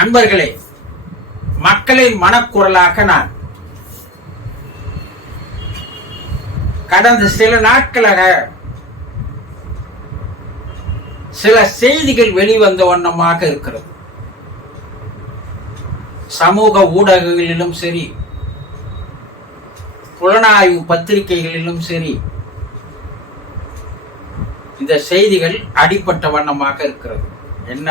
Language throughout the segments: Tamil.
அன்பர்களே, மக்களின் மனக்குரலாக நான் கடந்த சில நாட்களாக சில செய்திகள் வெளிவந்த வண்ணமாக இருக்கிறது. சமூக ஊடகங்களிலும் சரி, புலனாய்வு பத்திரிகைகளிலும் சரி, இந்த செய்திகள் அடிப்பட்ட வண்ணமாக இருக்கிறது. என்ன?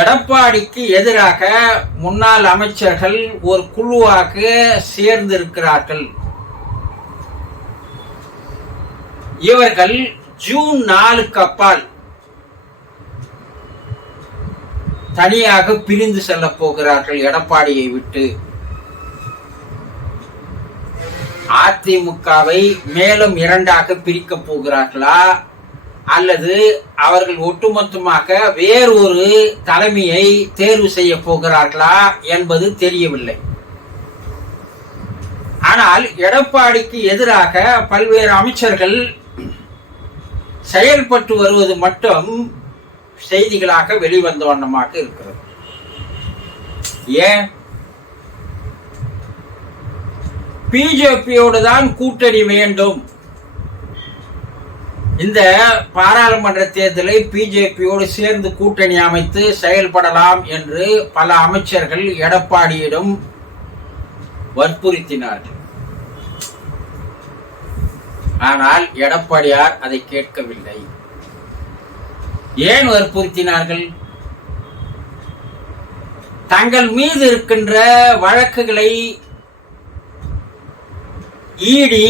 எடப்பாடிக்கு எதிராக முன்னாள் அமைச்சர்கள் ஒரு குழுவாக சேர்ந்திருக்கிறார்கள். இவர்கள் ஜூன் 4க்கு அப்பால் தனியாக பிரிந்து செல்ல போகிறார்கள் எடப்பாடியை விட்டு. அதிமுகவை மேலும் 2ஆக பிரிக்க போகிறார்களா, அல்லது அவர்கள் ஒட்டுமொத்தமாக வேறொரு தலைமையை தேர்வு செய்ய போகிறார்களா என்பது தெரியவில்லை. ஆனால் எடப்பாடிக்கு எதிராக பல்வேறு அமைச்சர்கள் செயல்பட்டு வருவது மட்டும் செய்திகளாக வெளிவந்த வண்ணமாக இருக்கிறது. ஏன்? பிஜேபியோடு தான் கூட்டணி வேண்டும், இந்த பாராளுமன்ற தேர்தலை பிஜேபியோடு சேர்ந்து கூட்டணி அமைத்து செயல்படலாம் என்று பல அமைச்சர்கள் எடப்பாடியிடம் வற்புறுத்தினார்கள். ஆனால் எடப்பாடியார் அதை கேட்கவில்லை. ஏன் வற்புறுத்தினார்கள்? தங்கள் மீது இருக்கின்ற வழக்குகளை இடி,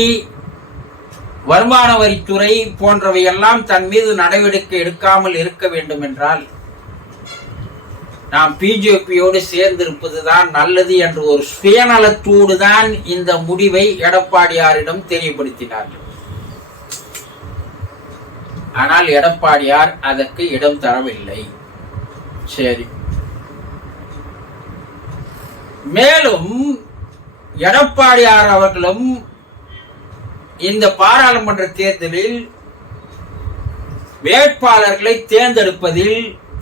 வருமான வரித்துறை போன்றவையெல்லாம் தன் மீது நடவடிக்கை எடுக்காமல் இருக்க வேண்டும் என்றால் நாம் பிஜேபியோடு சேர்ந்திருப்பதுதான் நல்லது என்ற ஒரு சுயநலத்தோடு தான் இந்த முடிவை எடப்பாடியாரிடம் தெரியப்படுத்தினார்கள். ஆனால் எடப்பாடியார் அதற்கு இடம் தரவில்லை. சரி, மேலும் எடப்பாடியார் அவர்களும் இந்த பாராளுமன்ற தேர்தலில் வேட்பாளர்களை தேர்ந்தெடுப்பதில்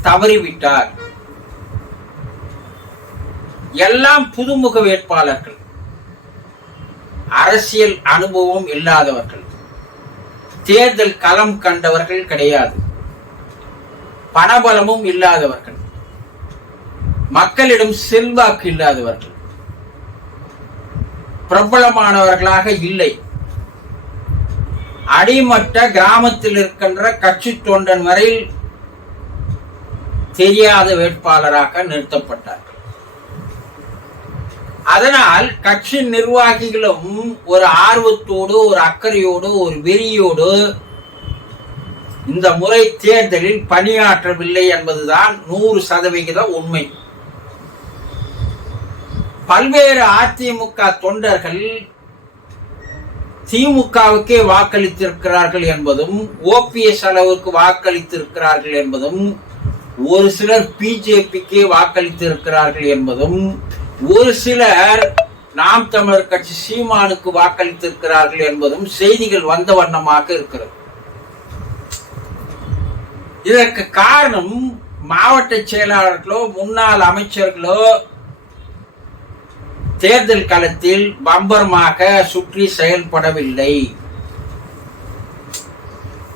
தவறிவிட்டார். எல்லாம் புதுமுக வேட்பாளர்கள், அரசியல் அனுபவம் இல்லாதவர்கள், தேர்தல் களம் கண்டவர்கள் கிடையாது, பணபலமும் இல்லாதவர்கள், மக்களிடம் செல்வாக்கு இல்லாதவர்கள், பிரபலமானவர்களாக இல்லை, அடிமட்ட கிராமத்தில் இருக்கின்ற கட்சி தொண்டன் வரையில் தெரியாத வேட்பாளராக நிறுத்தப்பட்டார். அதனால் கட்சி நிர்வாகிகளும் ஒரு ஆர்வத்தோடு, ஒரு அக்கறையோடு, ஒரு வெறியோடு இந்த முறை தேர்தலில் பணியாற்றவில்லை என்பதுதான் 100% உண்மை. பல்வேறு அதிமுக தொண்டர்கள் திமுகவுக்கே வாக்களித்திருக்கிறார்கள் என்பதும், ஓபிஎஸ் அளவுக்கு வாக்களித்திருக்கிறார்கள் என்பதும், ஒரு சிலர் பிஜேபிக்கே வாக்களித்திருக்கிறார்கள் என்பதும், ஒரு சிலர் நாம் தமிழர் கட்சி சீமானுக்கு வாக்களித்திருக்கிறார்கள் என்பதும் செய்திகள் வந்த வண்ணமாக இருக்கிறது. இதற்கு காரணம் மாவட்ட செயலாளர்களோ முன்னாள் அமைச்சர்களோ தேர்தல் களத்தில் பம்பரமாக சுற்றி செயல்படவில்லை.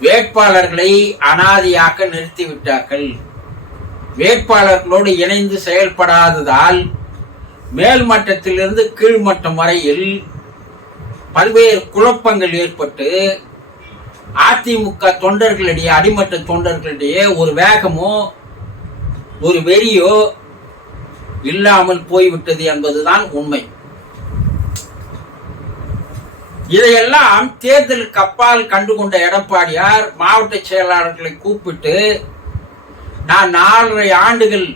வேட்பாளர்களை அனாதியாக நிறுத்திவிட்டார்கள். வேட்பாளர்களோடு இணைந்து செயல்படாததால் மேல்மட்டத்திலிருந்து கீழ்மட்டம் வரையில் பல்வேறு குழப்பங்கள் ஏற்பட்டு அதிமுக தொண்டர்களிடையே, அடிமட்ட தொண்டர்களிடையே ஒரு வேகமோ ஒரு வெறியோ இல்லாமல் போய்விட்டது என்பதுதான் உண்மை. இதையெல்லாம் தேர்தலுக்கு அப்பால் கண்டுகொண்ட எடப்பாடியார் மாவட்ட செயலாளர்களை கூப்பிட்டு, நான் 4.5 ஆண்டுகள்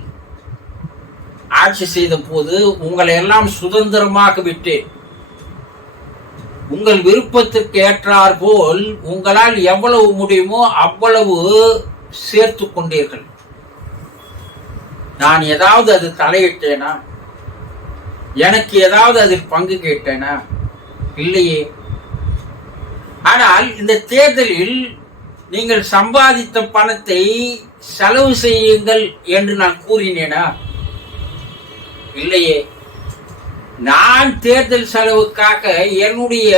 ஆட்சி செய்த போது உங்களை எல்லாம் சுதந்திரமாக விட்டேன், உங்கள் விருப்பத்திற்கு ஏற்றார் போல் உங்களால் எவ்வளவு முடியுமோ அவ்வளவு சேர்த்து கொண்டீர்கள். நான் ஏதாவது அது தலையிட்டேனா? எனக்கு ஏதாவது அதில் பங்கு கேட்டேனா? இல்லையே. ஆனால் இந்த தேர்தலில் நீங்கள் சம்பாதித்த பணத்தை செலவு செய்யுங்கள் என்று நான் கூறினேனா? இல்லையே. நான் தேர்தல் செலவுக்காக என்னுடைய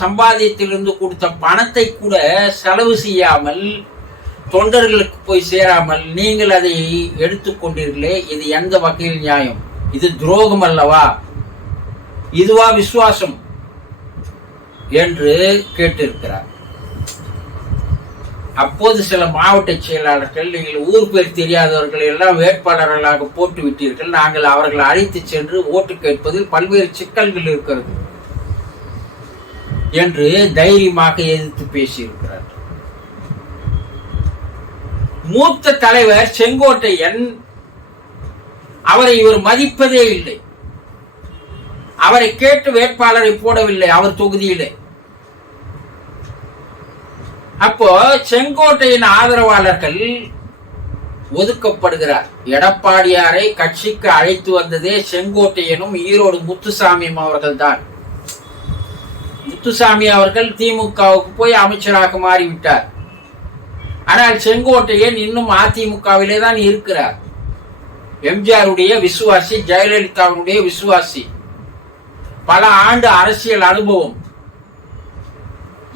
சம்பாதியத்திலிருந்து கொடுத்த பணத்தை கூட செலவு செய்யாமல், தொண்டர்களுக்கு போய் சேராமல் நீங்கள் அதை எடுத்துக்கொண்டீர்களே, இது எந்த வகையில் நியாயம்? இது துரோகம் அல்லவா? இதுவா விசுவாசம் என்று கேட்டிருக்கிறார். அப்போது சில மாவட்ட செயலாளர்கள், நீங்கள் ஊர் பேர் தெரியாதவர்கள் எல்லாம் வேட்பாளர்களாக போட்டு விட்டீர்கள், நாங்கள் அவர்களை அழைத்து சென்று ஓட்டு கேட்பதில் பல்வேறு சிக்கல்கள் இருக்கிறது என்று தைரியமாக எதிர்த்து பேசியிருக்கிறார். மூத்த தலைவர் செங்கோட்டையன், அவரை இவர் மதிப்பதே இல்லை. அவரை கேட்டு வேட்பாளரை போடவில்லை அவர் தொகுதியிலே. அப்போ செங்கோட்டையின் ஆதரவாளர்கள் ஒதுக்கப்படுகிறார். எடப்பாடியாரை கட்சிக்கு அழைத்து வந்ததே செங்கோட்டையனும் ஈரோடு முத்துசாமியும் அவர்கள் தான். முத்துசாமி அவர்கள் திமுகவுக்கு போய் அமைச்சராக மாறிவிட்டார். ஆனால் செங்கோட்டையன் இன்னும் அதிமுகவிலே தான் இருக்கிறார். எம்ஜிஆருடைய விசுவாசி, ஜெயலலிதாவுடைய விசுவாசி, பல ஆண்டு அரசியல் அனுபவம்.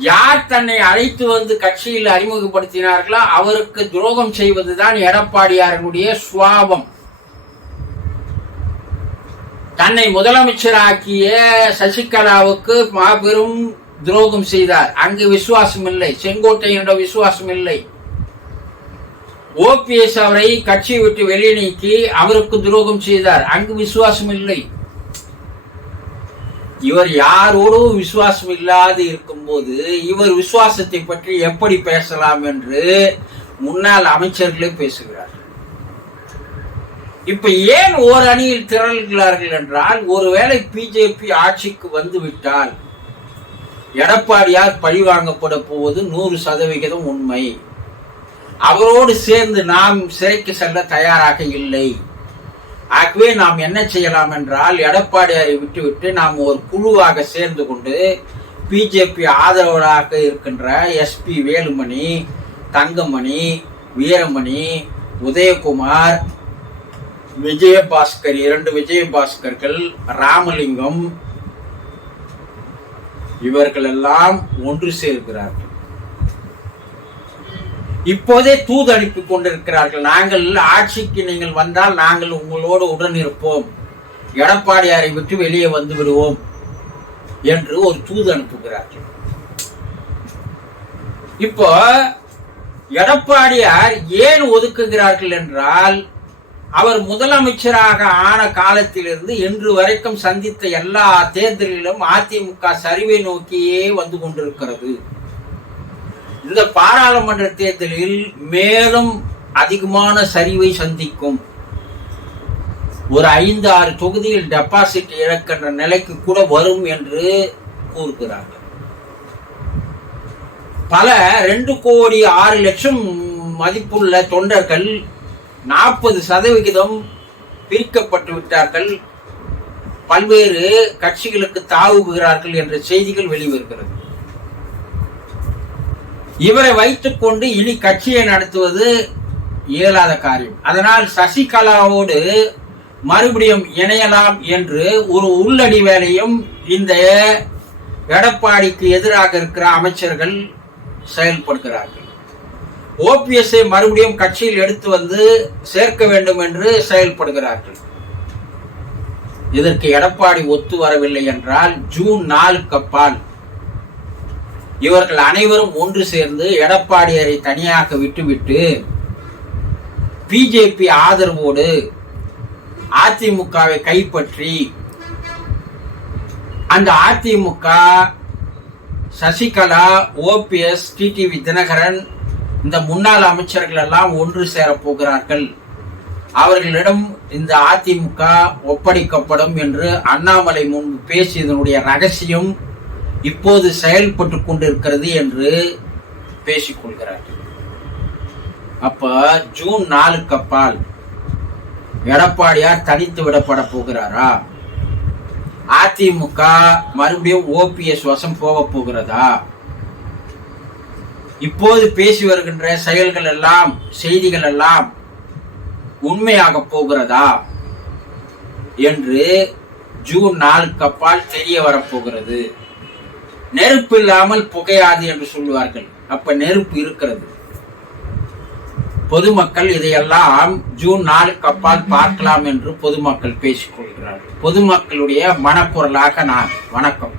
யார் தன்னை அழைத்து வந்து கட்சியில் அறிமுகப்படுத்தினார்களோ அவருக்கு துரோகம் செய்வதுதான் எடப்பாடியாரனுடைய சுவாபம். தன்னை முதலமைச்சராக்கிய சசிகலாவுக்கு மாபெரும் துரோகம் செய்தார். அங்கு விசுவாசம் இல்லை, செங்கோட்டையனோட விசுவாசம் இல்லை. ஓபிஎஸ் அவரை கட்சியை விட்டு வெளியே நீக்கி அவருக்கு துரோகம் செய்தார், அங்கு விசுவாசம் இல்லை. இவர் யாரோடும் விசுவாசம் இல்லாது இருக்கும்போது இவர் விசுவாசத்தை பற்றி எப்படி பேசலாம் என்று முன்னாள் அமைச்சர்களே பேசுகிறார். இப்ப ஏன் ஓர் அணியில் திரள்கிறார்கள் என்றால், ஒருவேளை பிஜேபி ஆட்சிக்கு வந்துவிட்டால் எடப்பாடியார் பழிவாங்கப்பட போவது 100% உண்மை. அவரோடு சேர்ந்து நாம் சிறைக்கு செல்ல தயாராக இல்லை. ஆகவே நாம் என்ன செய்யலாம் என்றால், எடப்பாடியாரை விட்டுவிட்டு நாம் ஒரு குழுவாக சேர்ந்து கொண்டு பிஜேபி ஆதரவாக இருக்கின்ற எஸ்பி வேலுமணி, தங்கமணி, வீரமணி, உதயகுமார், விஜயபாஸ்கர், 2 விஜயபாஸ்கர்கள், ராமலிங்கம், இவர்கள் எல்லாம் ஒன்று சேர்க்கிறார்கள். இப்போதே தூது அனுப்பி கொண்டிருக்கிறார்கள். நாங்கள் ஆட்சிக்கு நீங்கள் வந்தால் நாங்கள் உங்களோடு உடன் இருப்போம், எடப்பாடியாரை விட்டு வெளியே வந்து விடுவோம் என்று ஒரு தூது அனுப்புகிறார்கள். இப்போ எடப்பாடியார் ஏன் ஒதுக்குகிறார்கள் என்றால், அவர் முதலமைச்சராக ஆன காலத்திலிருந்து இன்று வரைக்கும் சந்தித்த எல்லா தேர்தலிலும் அதிமுக சரிவை நோக்கியே வந்து கொண்டிருக்கிறது. இந்த பாராளுமன்ற தேர்தலில் மேலும் அதிகமான சரிவை சந்திக்கும். ஒரு 5-6 தொகுதியில் டெபாசிட் இழக்கின்ற நிலைக்கு கூட வரும் என்று கூறுகிறார்கள். பல 2,06,00,000 மதிப்புள்ள தொண்டர்கள் 40% பிரிக்கப்பட்டு விட்டார்கள், பல்வேறு கட்சிகளுக்கு தாவுகிறார்கள் என்ற செய்திகள் வெளிவருகிறது. இவரை வைத்துக் கொண்டு இனி கட்சியை நடத்துவது இயலாத காரியம். அதனால் சசிகலாவோடு மறுபடியும் இணையலாம் என்று ஒரு உள்ளடி வேலையும் இந்த எடப்பாடிக்கு எதிராக இருக்கிற அமைச்சர்கள் செயல்படுகிறார்கள். ஓபிஎஸ்ஐ மறுபடியும் கட்சியில் எடுத்து வந்து சேர்க்க வேண்டும் என்று செயல்படுகிறார்கள். இதற்கு எடப்பாடி ஒத்து வரவில்லை என்றால் ஜூன் 4க்கு அப்பால் இவர்கள் அனைவரும் ஒன்று சேர்ந்து எடப்பாடியாரை தனியாக விட்டுவிட்டு பிஜேபி ஆதரவோடு அதிமுகவை கைப்பற்றி, அந்த அதிமுக சசிகலா, ஓபிஎஸ், டிடிவி தினகரன், இந்த முன்னாள் அமைச்சர்கள் எல்லாம் ஒன்று சேரப் போகிறார்கள். அவர்களிடம் இந்த அதிமுக ஒப்படைக்கப்படும் என்று அண்ணாமலை முன்பு பேசியதனுடைய ரகசியம் இப்போது செயல்பட்டு கொண்டிருக்கிறது என்று பேசிக்கொள்கிறார்கள். அப்ப ஜூன் 4க்கு அப்பால் எடப்பாடியார் தனித்து விடப்பட போகிறாரா? அதிமுக மறுபடியும் ஓபிஎஸ் வசம் போக போகிறதா? இப்போது பேசி வருகின்ற செயல்கள் எல்லாம், செய்திகள் எல்லாம் உண்மையாக போகிறதா என்று ஜூன் 4க்கு அப்பால் தெரிய வரப்போகிறது. நெருப்பு இல்லாமல் புகையாது என்று சொல்லுவார்கள். அப்ப நெருப்பு இருக்கிறது. பொதுமக்கள் இதையெல்லாம் ஜூன் 4க்கு அப்பால் பார்க்கலாம் என்று பொதுமக்கள் பேசிக் கொள்கிறார்கள். பொதுமக்களுடைய மனக்குரலாக நான். வணக்கம்.